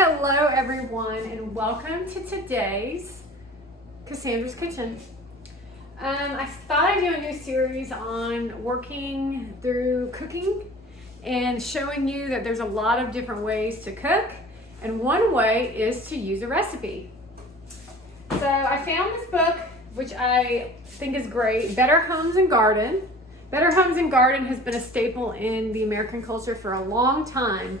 Hello everyone and welcome to today's Cassandra's Kitchen. I thought I'd do a new series on working through cooking and showing you that there's a lot of different ways to cook, and one way is to use a recipe. So I found this book, which I think is great, Better Homes and Garden. Better Homes and Garden has been a staple in the American culture for a long time.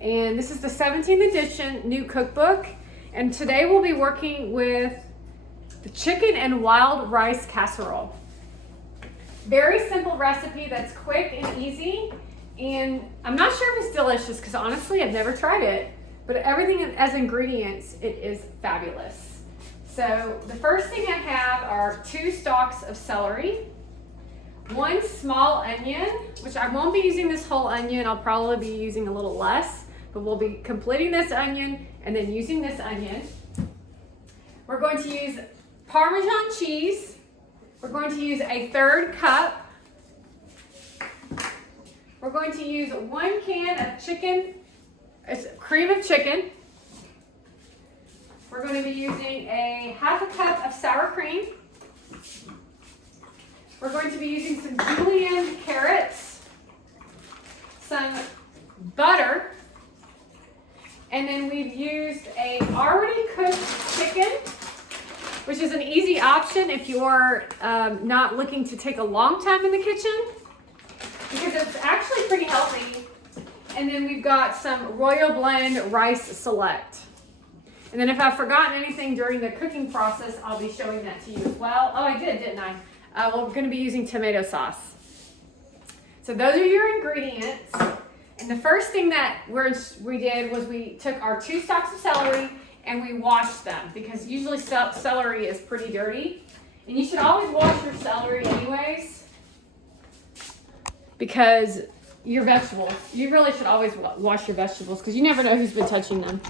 And this is the 17th edition new cookbook. And today we'll be working with the chicken and wild rice casserole. Very simple recipe that's quick and easy. And I'm not sure if it's delicious because honestly I've never tried it. But everything as ingredients, it is fabulous. So the first thing I have are 2 stalks of celery, 1 small onion, which I won't be using this whole onion. I'll probably be using a little less. But we'll be completing this onion and then using this onion. We're going to use Parmesan cheese. We're going to use a 1/3 cup. We're going to use 1 can of chicken, cream of chicken. We're going to be using a 1/2 cup of sour cream. We're going to be using some julienne carrots, some butter, and then we've used a already cooked chicken, which is an easy option if you're not looking to take a long time in the kitchen, because it's actually pretty healthy. And then we've got some Royal Blend Rice Select. And then if I've forgotten anything during the cooking process, I'll be showing that to you as well. Oh, I did, didn't I? Well, we're going to be using tomato sauce. So those are your ingredients. And the first thing that we did was we took our 2 stalks of celery and we washed them, because usually celery is pretty dirty. And you should always wash your celery anyways, because your vegetables, you really should always wash your vegetables because you never know who's been touching them.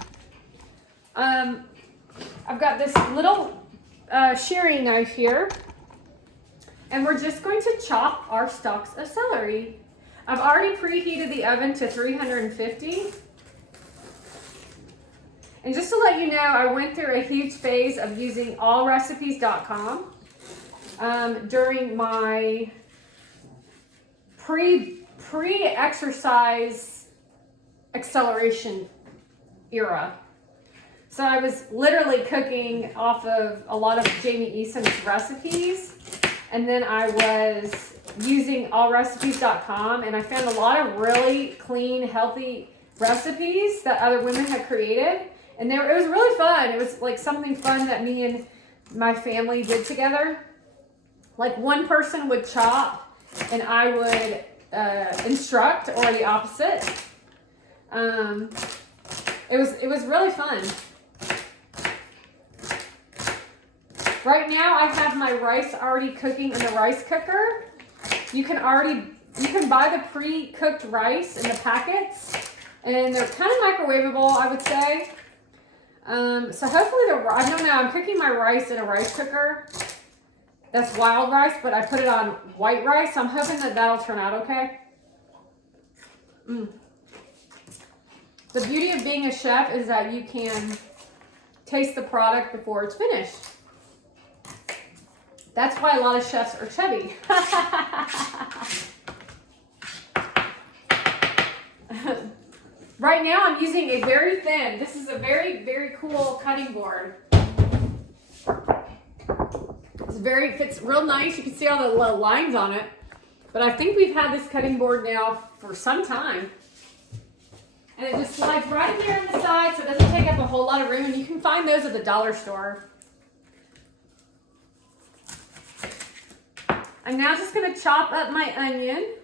I've got this little shearing knife here, and we're just going to chop our stalks of celery. I've already preheated the oven to 350. And just to let you know, I went through a huge phase of using allrecipes.com during my pre-exercise acceleration era. So I was literally cooking off of a lot of Jamie Eason's recipes, and then I was using allrecipes.com, and I found a lot of really clean, healthy recipes that other women had created, and it was really fun. It was like something fun that me and my family did together. Like one person would chop and I would instruct, or the opposite. It was really fun. Right now I have my rice already cooking in the rice cooker. You can buy the pre-cooked rice in the packets, and they're kind of microwavable, I would say. So hopefully I don't know, I'm cooking my rice in a rice cooker. That's wild rice, but I put it on white rice. So I'm hoping that that'll turn out okay. The beauty of being a chef is that you can taste the product before it's finished. That's why a lot of chefs are chubby. Right now I'm using a very thin, this is a very, very cool cutting board. It fits real nice. You can see all the little lines on it. But I think we've had this cutting board now for some time. And it just slides right here on the side, so it doesn't take up a whole lot of room. And you can find those at the dollar store. I'm now just going to chop up my onion.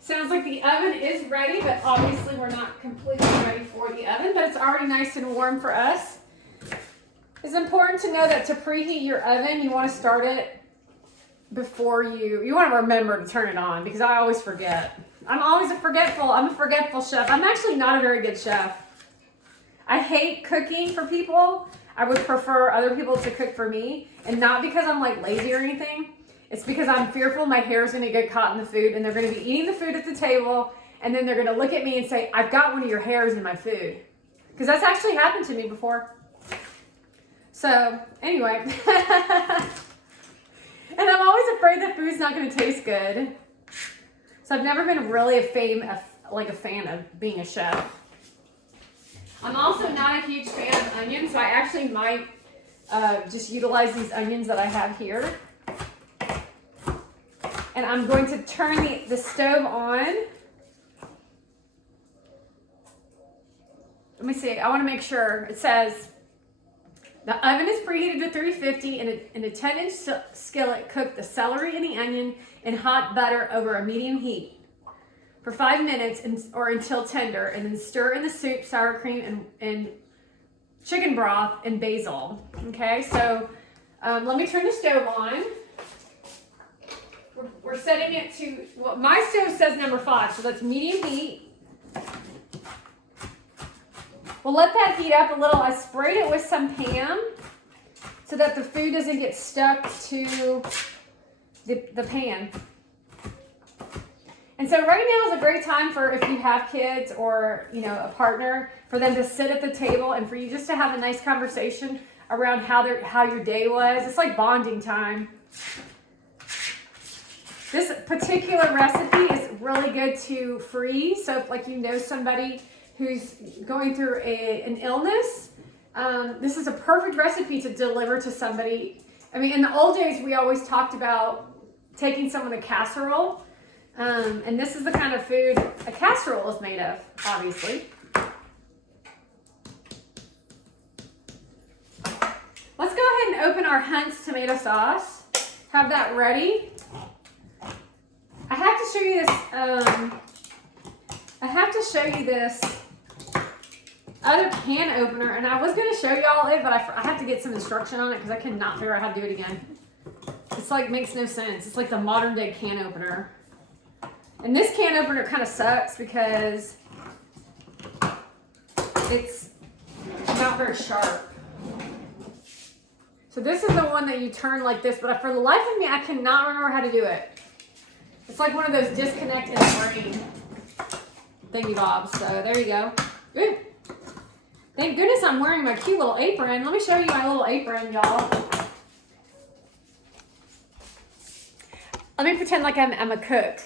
Sounds like the oven is ready, but obviously we're not completely ready for the oven, but it's already nice and warm for us. It's important to know that to preheat your oven, you want to start it before you want to remember to turn it on, because I always forget. I'm a forgetful chef. I'm actually not a very good chef. I hate cooking for people. I would prefer other people to cook for me, and not because I'm like lazy or anything. It's because I'm fearful my hair's going to get caught in the food, and they're going to be eating the food at the table, and then they're gonna look at me and say, I've got one of your hairs in my food. Because that's actually happened to me before. So, anyway. And I'm always afraid the food's not gonna taste good. So I've never been really a fan of being a chef. I'm also not a huge fan of onions, so I actually might just utilize these onions that I have here. And I'm going to turn the stove on. Let me see, I wanna make sure. It says, the oven is preheated to 350 and in a 10-inch skillet, cook the celery and the onion in hot butter over a medium heat for 5 minutes or until tender, and then stir in the soup, sour cream, and chicken broth and basil. Okay, so let me turn the stove on. We're setting it to, well, my stove says number 5, so that's medium heat. We'll let that heat up a little. I sprayed it with some Pam so that the food doesn't get stuck to the pan. And so right now is a great time for, if you have kids or, you know, a partner, for them to sit at the table and for you just to have a nice conversation around how your day was. It's like bonding time. This particular recipe is really good to freeze. So if, like, you know somebody who's going through an illness, this is a perfect recipe to deliver to somebody. I mean, in the old days, we always talked about taking someone a casserole, and this is the kind of food a casserole is made of, obviously. Let's go ahead and open our Hunt's tomato sauce. Have that ready. I have to show you this other can opener, and I was going to show y'all it, but I have to get some instruction on it because I cannot figure out how to do it again. It's like, makes no sense. It's like the modern day can opener. And this can opener kind of sucks because it's not very sharp. So this is the one that you turn like this, but for the life of me, I cannot remember how to do it. It's like one of those disconnect in the brain thingy bobs. So there you go. Ooh. Thank goodness I'm wearing my cute little apron. Let me show you my little apron, y'all. Let me pretend like I'm a cook.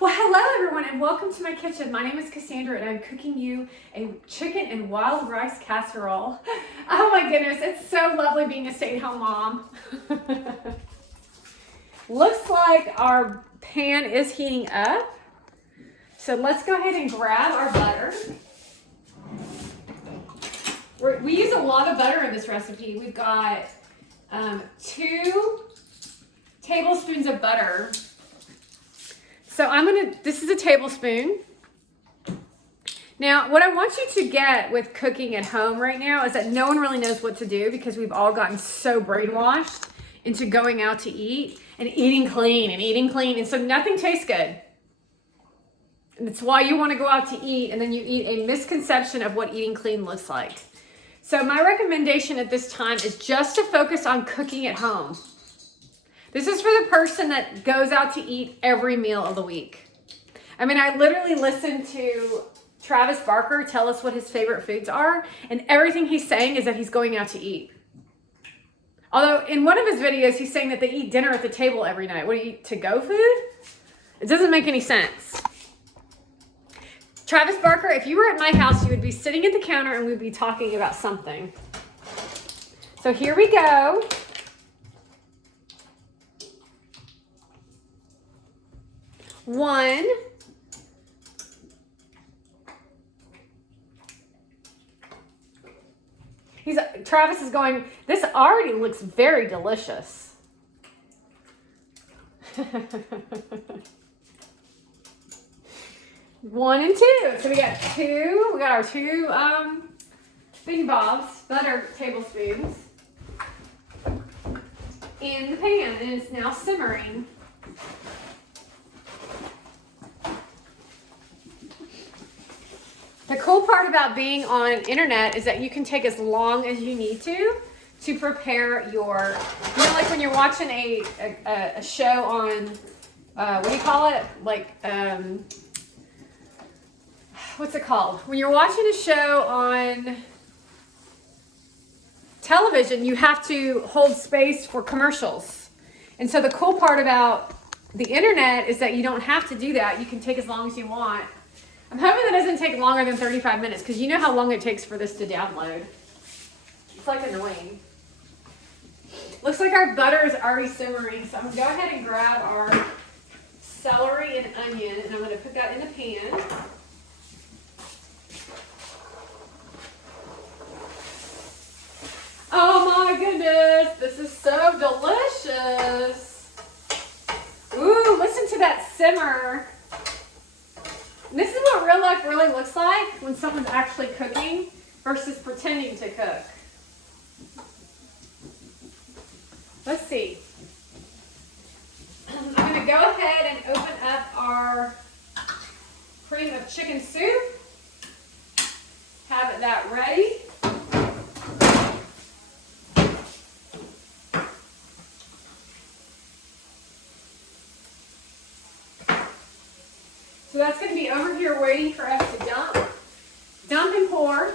Well, hello everyone, and welcome to my kitchen. My name is Cassandra, and I'm cooking you a chicken and wild rice casserole. Oh my goodness, it's so lovely being a stay-at-home mom. Looks like our pan is heating up. So let's go ahead and grab our butter. We use a lot of butter in this recipe. We've got 2 tablespoons of butter. So this is a tablespoon. Now, what I want you to get with cooking at home right now is that no one really knows what to do because we've all gotten so brainwashed into going out to eat and eating clean and eating clean. And so nothing tastes good. And it's why you want to go out to eat, and then you eat a misconception of what eating clean looks like. So my recommendation at this time is just to focus on cooking at home. This is for the person that goes out to eat every meal of the week. I mean, I literally listened to Travis Barker tell us what his favorite foods are, and everything he's saying is that he's going out to eat. Although in one of his videos, he's saying that they eat dinner at the table every night. What do you eat, to-go food? It doesn't make any sense. Travis Barker, if you were at my house, you would be sitting at the counter and we'd be talking about something. So here we go. One. Travis is going, this already looks very delicious. 1 and 2. So we got our 2 thingy bobs, butter tablespoons in the pan, and it's now simmering. The cool part about being on internet is that you can take as long as you need to prepare your, you know, like when you're watching a show on, what do you call it? Like, what's it called? When you're watching a show on television, you have to hold space for commercials. And so the cool part about the internet is that you don't have to do that. You can take as long as you want. I'm hoping that doesn't take longer than 35 minutes because you know how long it takes for this to download. It's like annoying. Looks like our butter is already simmering, so I'm going to go ahead and grab our celery and onion, and I'm going to put that in the pan. Oh my goodness, this is so delicious. Ooh, listen to that simmer. And this is what real life really looks like when someone's actually cooking versus pretending to cook. Let's see. I'm going to go ahead and open up our cream of chicken soup. Have that ready. So that's going to be over here waiting for us to dump and pour.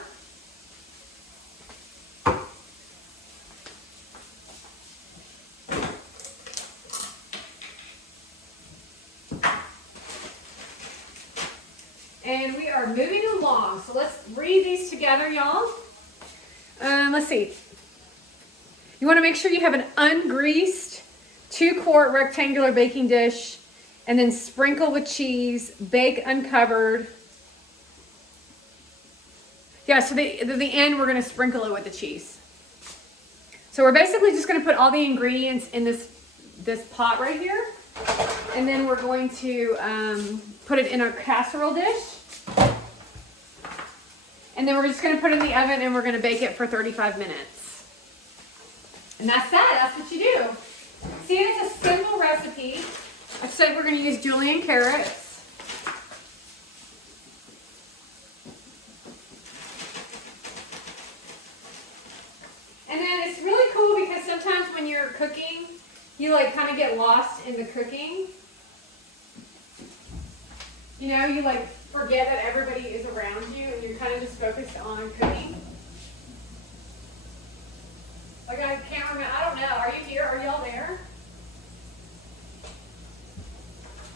And we are moving along. So let's read these together, y'all. Let's see. You want to make sure you have an ungreased 2-quart rectangular baking dish, and then sprinkle with cheese, bake uncovered. Yeah, so at the end, we're going to sprinkle it with the cheese. So we're basically just going to put all the ingredients in this pot right here. And then we're going to put it in our casserole dish. And then we're just going to put it in the oven and we're going to bake it for 35 minutes. And that's that. That's what you do. See, it's a simple recipe. I said we're going to use julienne carrots. And then it's really cool because sometimes when you're cooking, you like kind of get lost in the cooking. You know, you like forget that everybody is around you and you're kind of just focused on cooking. Like I can't remember, I don't know. Are you here? Are y'all there?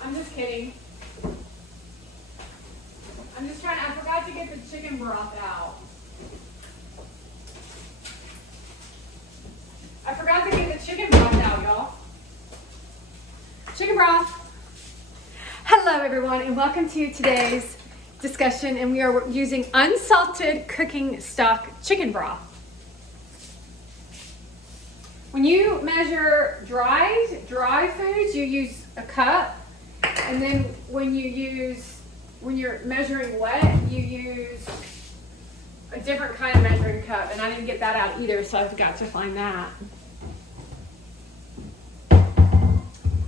I'm just kidding. I'm just trying to, I forgot to get the chicken broth out. I forgot to get the chicken broth out, y'all. Chicken broth. Hello everyone and welcome to today's discussion, and we are using unsalted cooking stock chicken broth. When you measure dry foods, you use a cup. And then when you're measuring wet, you use a different kind of measuring cup. And I didn't get that out either, so I've got to find that.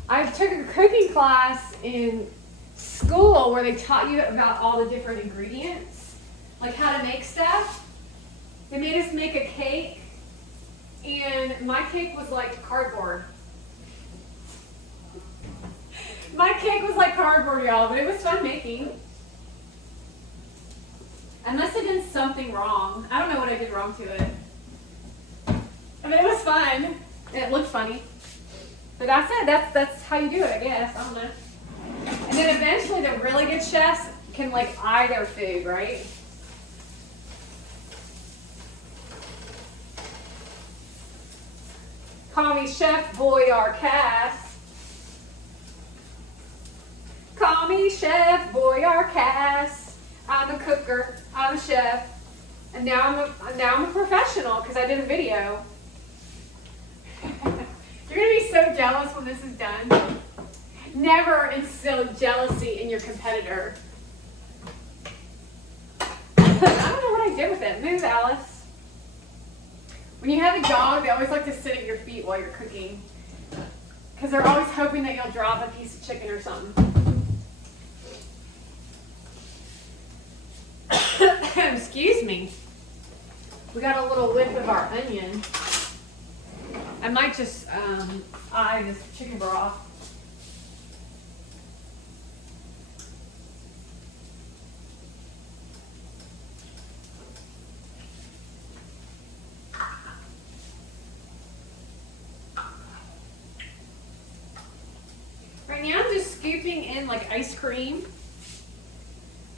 I took a cooking class in school where they taught you about all the different ingredients, like how to make stuff. They made us make a cake, and my cake was like cardboard. My cake was like cardboard, y'all, but it was fun making. I must have done something wrong. I don't know what I did wrong to it. I mean, it was fun. And it looked funny. But that's it. That's how you do it, I guess. I don't know. And then eventually the really good chefs can like eye their food, right? Call me Chef Boyardee. Call me Chef Boyardee. I'm a cooker. I'm a chef. And now I'm a professional because I did a video. You're gonna be so jealous when this is done. Never instill jealousy in your competitor. I don't know what I did with it. Move, Alice. When you have a dog, they always like to sit at your feet while you're cooking because they're always hoping that you'll drop a piece of chicken or something. Excuse me. We got a little whiff of our onion. I might just eye this chicken broth. scooping in like ice cream,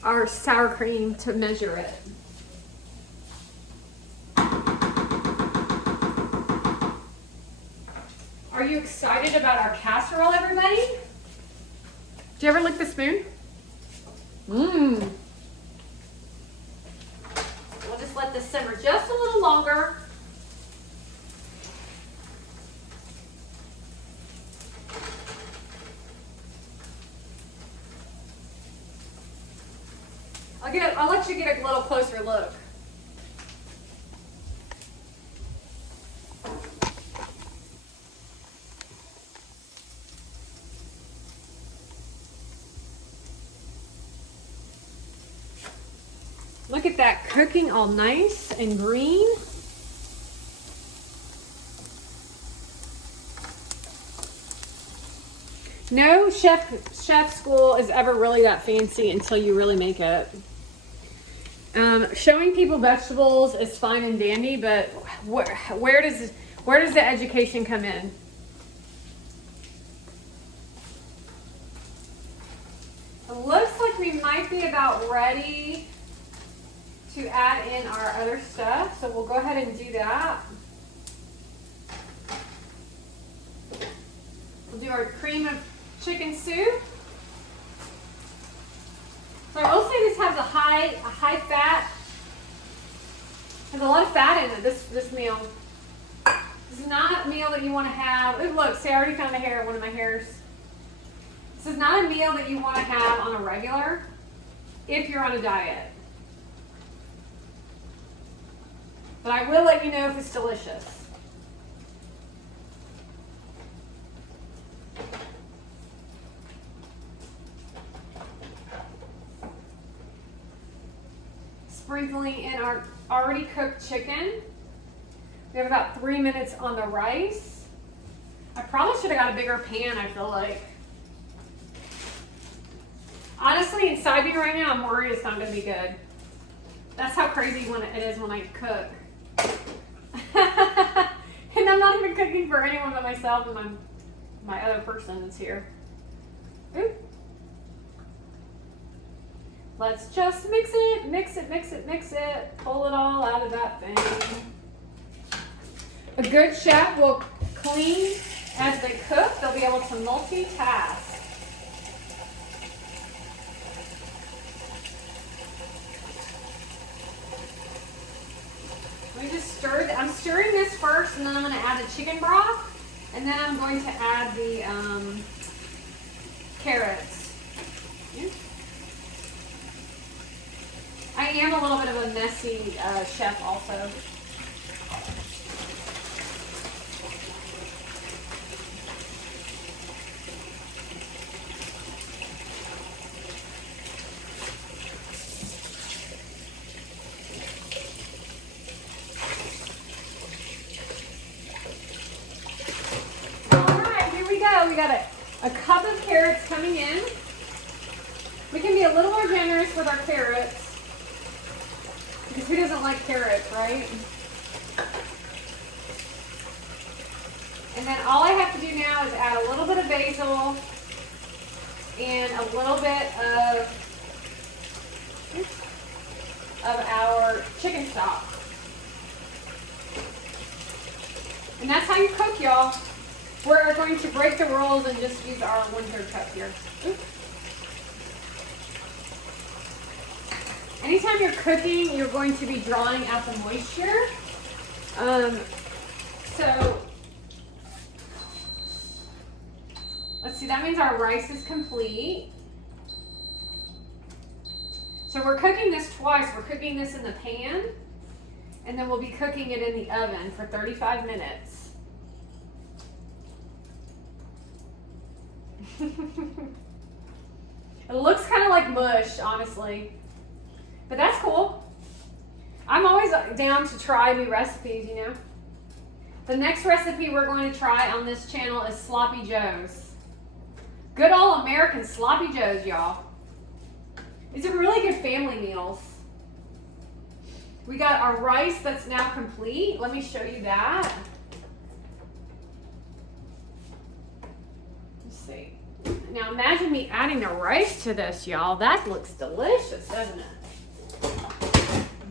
our sour cream, to measure it. Are you excited about our casserole, everybody? Do you ever lick the spoon? Mmm. We'll just let this simmer just a little longer. I'll let you get a little closer look. Look at that, cooking all nice and green. No chef school is ever really that fancy until you really make it. Showing people vegetables is fine and dandy, but where does the education come in? It looks like we might be about ready to add in our other stuff, so we'll go ahead and do that. We'll do our cream of chicken soup. So I will say this has a high fat. There's a lot of fat in it. This meal. This is not a meal that you want to have. Oh, look, see, I already found a hair in one of my hairs. This is not a meal that you want to have on a regular if you're on a diet. But I will let you know if it's delicious. Sprinkling in our already cooked chicken. We have about 3 minutes on the rice. I probably should have got a bigger pan, I feel like. Honestly, inside me right now, I'm worried it's not going to be good. That's how crazy it is when I cook. And I'm not even cooking for anyone but myself and my other person that's here. Ooh. Let's just mix it, mix it, mix it, mix it. Pull it all out of that thing. A good chef will clean as they cook. They'll be able to multitask. Let me just stir. I'm stirring this first, and then I'm going to add the chicken broth, and then I'm going to add the carrots. Yeah. I am a little bit of a messy chef also. We got a cup of carrots coming in. We can be a little more generous with our carrots because who doesn't like carrots, right? And then all I have to do now is add a little bit of basil and a little bit of our chicken stock. And that's how you cook, y'all. We're going to break the rules and just use our 1/3 cup here. Oops. Anytime you're cooking, you're going to be drawing out the moisture. So, let's see, that means our rice is complete. So we're cooking this twice. We're cooking this in the pan, and then we'll be cooking it in the oven for 35 minutes. It looks kind of like mush, honestly, but that's cool. I'm always down to try new recipes, you know. The next recipe we're going to try on this channel is sloppy joes. Good old American sloppy joes, y'all. These are really good family meals. We got our rice that's now complete. Let me show you that. Let's see. Now imagine me adding the rice to this, y'all. That looks delicious, doesn't it?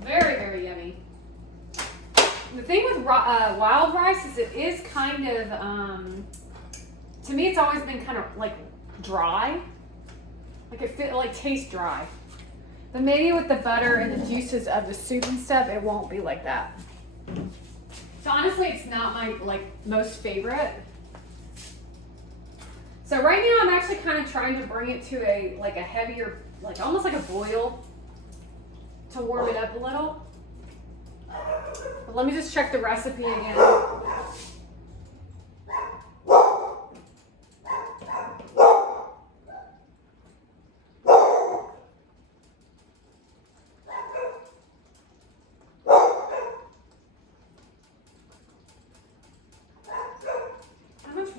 Very, very yummy. The thing with wild rice is it is kind of, to me it's always been kind of like dry. Like it tastes dry. But maybe with the butter and the juices of the soup and stuff, it won't be like that. So honestly, it's not my most favorite. So right now I'm actually kind of trying to bring it to a heavier, almost like a boil to warm it up a little. But let me just check the recipe again.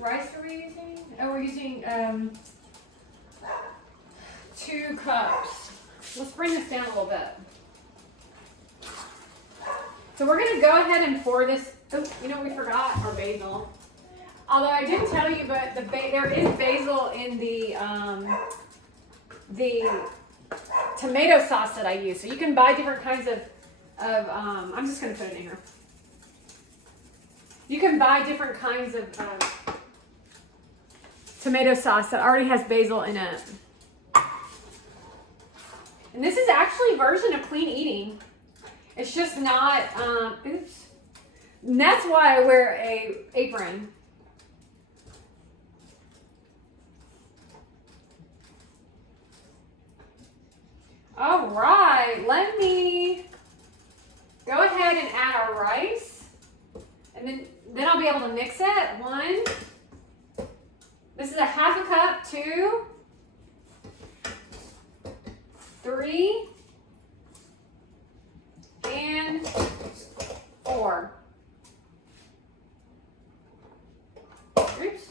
Rice are we using? Oh, we're using 2 cups. Let's bring this down a little bit. So we're going to go ahead and pour this. Oh, you know what we forgot? Our basil. Although I didn't tell you, but there is basil in the tomato sauce that I use. So you can buy different kinds of I'm just going to put it in here. You can buy different kinds of tomato sauce that already has basil in it. And this is actually a version of clean eating. It's just not, oops. And that's why I wear a apron. All right, let me go ahead and add our rice. And then I'll be able to mix it. 1. This is a 1/2 cup. 2, 3, and 4. Oops.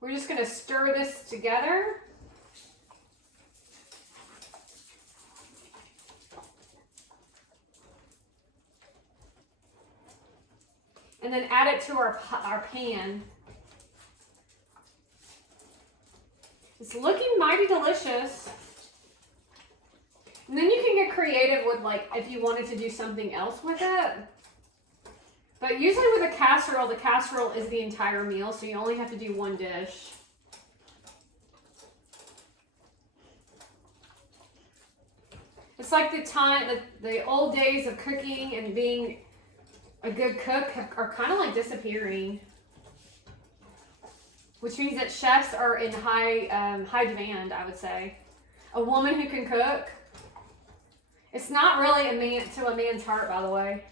We're just going to stir this together. And then add it to our pan. It's looking mighty delicious. And then you can get creative with if you wanted to do something else with it. But usually with a casserole, the casserole is the entire meal, so you only have to do 1 dish. It's like the old days of cooking and being a good cook are kind of disappearing. Which means that chefs are in high demand, I would say. A woman who can cook. It's not really a man's heart, by the way.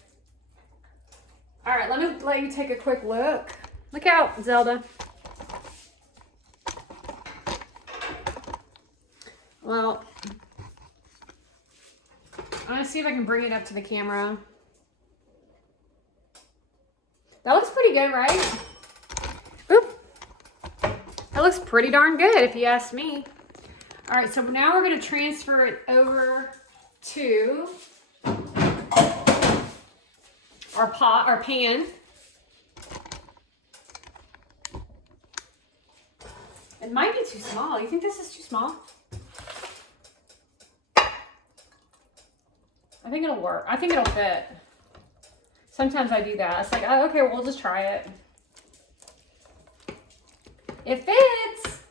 All right, let me let you take a quick look. Look out, Zelda. Well, I'm gonna see if I can bring it up to the camera. That looks pretty good, right? Oop. That looks pretty darn good, if you ask me. All right, so now we're going to transfer it over to our pan. It might be too small. You think this is too small? I think it'll work. I think it'll fit. Sometimes I do that. It's like, oh, okay, we'll just try it. It fits.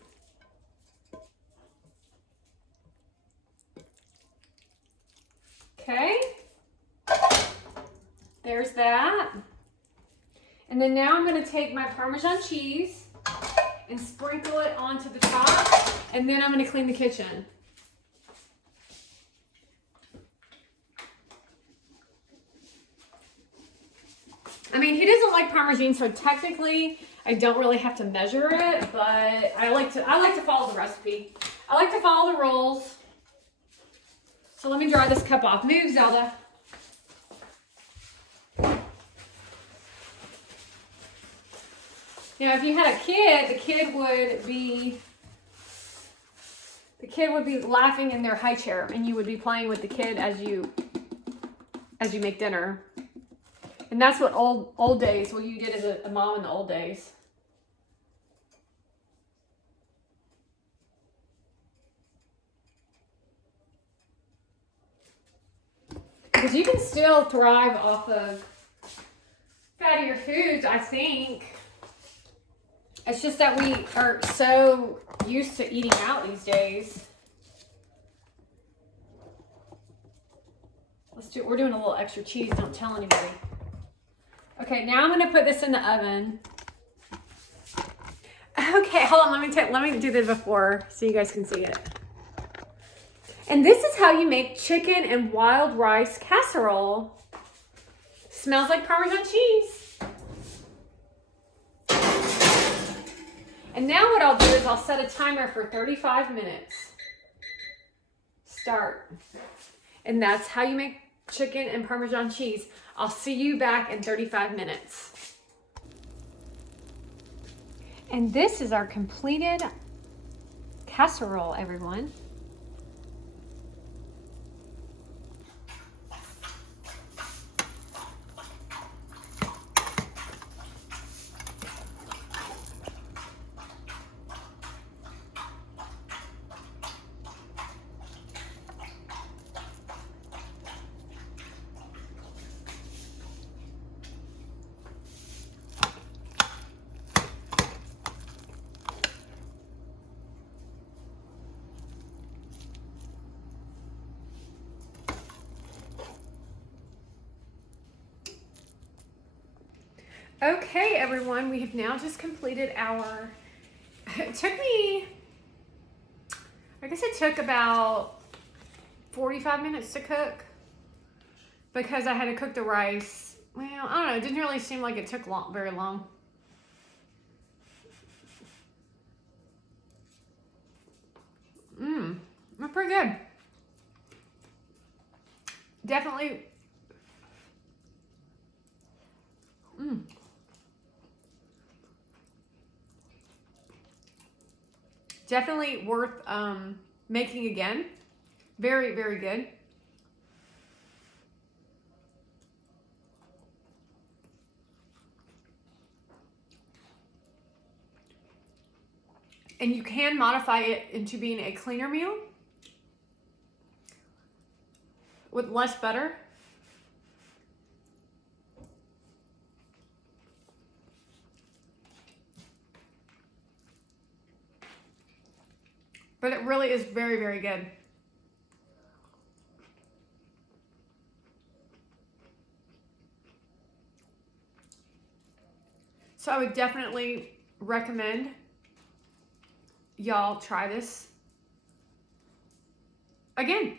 Okay. There's that. And then now I'm going to take my Parmesan cheese and sprinkle it onto the top. And then I'm going to clean the kitchen. I mean, he doesn't like Parmesan, so technically I don't really have to measure it, but I like to follow the recipe. I like to follow the rules. So let me dry this cup off. Move, Zelda. Now, if you had a kid, the kid would be laughing in their high chair, and you would be playing with the kid as you make dinner. And that's what old days, what you did as a mom in the old days. Because you can still thrive off of fattier foods, I think. It's just that we are so used to eating out these days. We're doing a little extra cheese, don't tell anybody. Okay, now I'm gonna put this in the oven. Okay, hold on, let me do this before so you guys can see it. And this is how you make chicken and wild rice casserole. Smells like Parmesan cheese. And now what I'll do is I'll set a timer for 35 minutes. Start. And that's how you make chicken and Parmesan cheese. I'll see you back in 35 minutes. And this is our completed casserole, everyone. Okay, everyone, we have now just completed our, it took me, I guess it took about 45 minutes to cook because I had to cook the rice. Well, I don't know, it didn't really seem like it took very long. That's pretty good. Definitely. Definitely worth making again. Very, very good. And you can modify it into being a cleaner meal with less butter. But it really is very, very good. So I would definitely recommend y'all try this again.